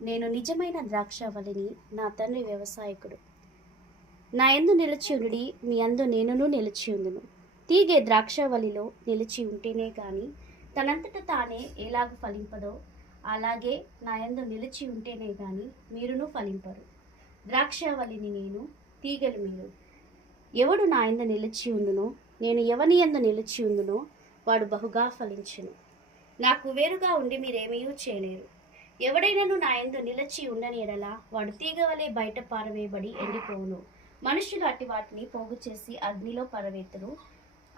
నేను నిజమైన ద్రాక్షావళిని, నా తండ్రి వ్యవసాయకుడు. నా యందు నిలిచియుండుడి, మీ అందు నేనును నిలిచియుందును. తీగె ద్రాక్షావళిలో నిలిచి ఉంటేనే గాని తనంతట తానే ఎలాగ ఫలింపదో, అలాగే నా యందు నిలిచి ఉంటేనే గాని మీరును ఫలింపరు. ద్రాక్షావళిని నేను, తీగలు మీరు. ఎవడు నా యందు నిలిచి ఉండునో, నేను ఎవని యందు నిలిచి ఉండునో వాడు బహుగా ఫలించును. నాకు వేరుగా ఉండి మీరేమీ చేయలేరు. ఎవడైనాను నా యందు నిలిచి ఉండని ఎడల వాడు తీగ వలె బయట పారవేయబడి ఎండిపోవును. మనుషులు అట్టి వాటిని పోగు చేసి అగ్నిలో పరవేతురు,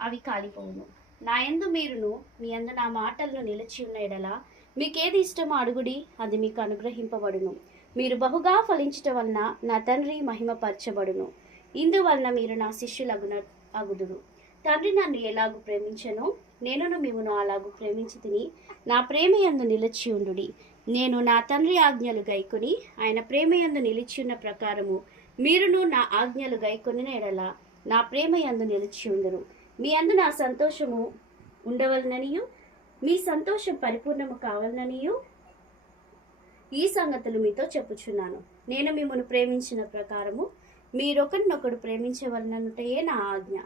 అవి కాలిపోవును. నా యందు మీరును, మీ యందు నా మాటలను నిలిచి ఉన్న ఎడల మీకేది ఇష్టమో అడుగుడి, అది మీకు అనుగ్రహింపబడును. మీరు బహుగా ఫలించటం వలన నా తండ్రి మహిమపరచబడును. ఇందువలన మీరు నా అగుదురు. తండ్రి నన్ను ఎలాగూ ప్రేమించనో నేనును మిమ్మును అలాగూ ప్రేమించి తిని నా ప్రేమ యందు నిలిచి ఉండుడి. నేను నా తండ్రి ఆజ్ఞలు గైకొని ఆయన ప్రేమ యందు నిలిచి ఉన్న ప్రకారము మీరును నా ఆజ్ఞలు గైకొనిన ఎడల నా ప్రేమ యందు నిలిచి ఉండును. మీ యందు నా సంతోషము ఉండవలననియు మీ సంతోషం పరిపూర్ణము కావాలననియు ఈ సంగతులు మీతో చెప్పుచున్నాను. నేను మిమ్మల్ని ప్రేమించిన ప్రకారము మీరొకరినొకడు ప్రేమించవలననుటయే నా ఆజ్ఞ.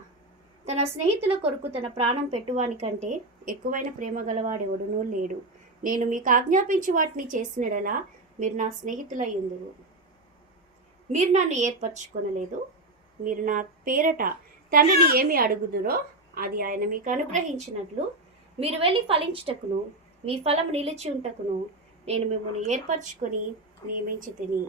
తన స్నేహితుల కొరకు తన ప్రాణం పెట్టువాని కంటే ఎక్కువైన ప్రేమ గలవాడెవడునూ లేడు. నేను మీకు ఆజ్ఞాపించి వాటిని చేసినడలా మీరు నా స్నేహితులయ్యుందురు. మీరు నన్ను ఏర్పరచుకొనలేదు. మీరు నా పేరట తండ్రిని ఏమి అడుగుదురో అది ఆయన మీకు అనుగ్రహించినట్లు మీరు వెళ్ళి ఫలించుటకును మీ ఫలం నిలిచి ఉంటకును నేను మిమ్మల్ని ఏర్పరచుకొని నియమించి తిని.